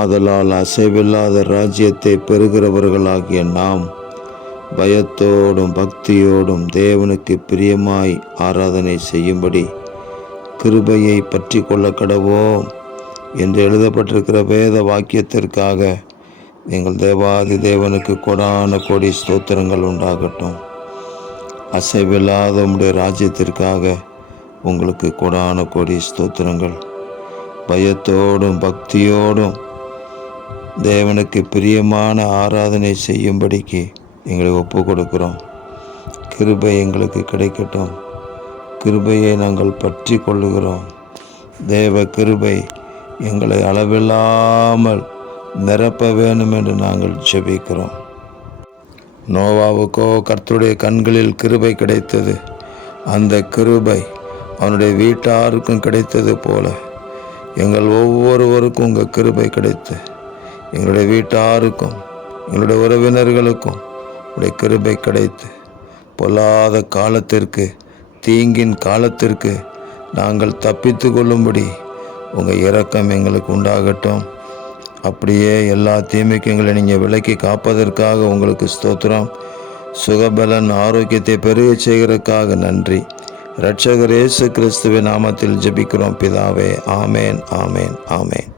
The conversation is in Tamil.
ஆதலால் அசைவில்லாத ராஜ்யத்தை பெறுகிறவர்களாகிய நாம் பயத்தோடும் பக்தியோடும் தேவனுக்கு பிரியமாய் ஆராதனை செய்யும்படி கிருபையை பற்றி கொள்ள கடவோம் என்று எழுதப்பட்டிருக்கிற வேத வாக்கியத்திற்காக நீங்கள் தேவாதி தேவனுக்கு கொடான கோடி ஸ்தோத்திரங்கள் உண்டாகட்டும். அசைவில்லாத உம்முடைய ராஜ்யத்திற்காக உங்களுக்கு கொடான கோடி ஸ்தோத்திரங்கள். பயத்தோடும் பக்தியோடும் தேவனுக்கு பிரியமான ஆராதனை செய்யும்படிக்கு எங்களை ஒப்பு கொடுக்கிறோம். கிருபை எங்களுக்கு கிடைக்கட்டும். கிருபையை நாங்கள் பற்றி கொள்ளுகிறோம். தேவ கிருபை எங்களை அளவில்லாமல் நிரப்ப வேண்டும் என்று நாங்கள் ஜெபிக்கிறோம். நோவாவுக்கோ கர்த்தருடைய கண்களில் கிருபை கிடைத்தது. அந்த கிருபை அவனுடைய வீட்டாருக்கும் கிடைத்தது போல எங்கள் ஒவ்வொருவருக்கும் உங்கள் கிருபை கிடைத்து எங்களுடைய வீட்டாருக்கும் எங்களுடைய உறவினர்களுக்கும் உடைய கிருபை கிடைத்து பொல்லாத காலத்திற்கு தீங்கின் காலத்திற்கு நாங்கள் தப்பித்து கொள்ளும்படி உங்கள் இரக்கம் எங்களுக்கு உண்டாகட்டும். அப்படியே எல்லா தீமைக்கும் எங்களை நீங்கள் விலக்கி காப்பதற்காக உங்களுக்கு ஸ்தோத்திரம். சுகபலன் ஆரோக்கியத்தை பெருக செய்கிறதுக்காக நன்றி. இரட்சகர் இயேசு கிறிஸ்துவின் நாமத்தில் ஜெபிக்கிறோம் பிதாவே. ஆமேன், ஆமேன், ஆமேன்.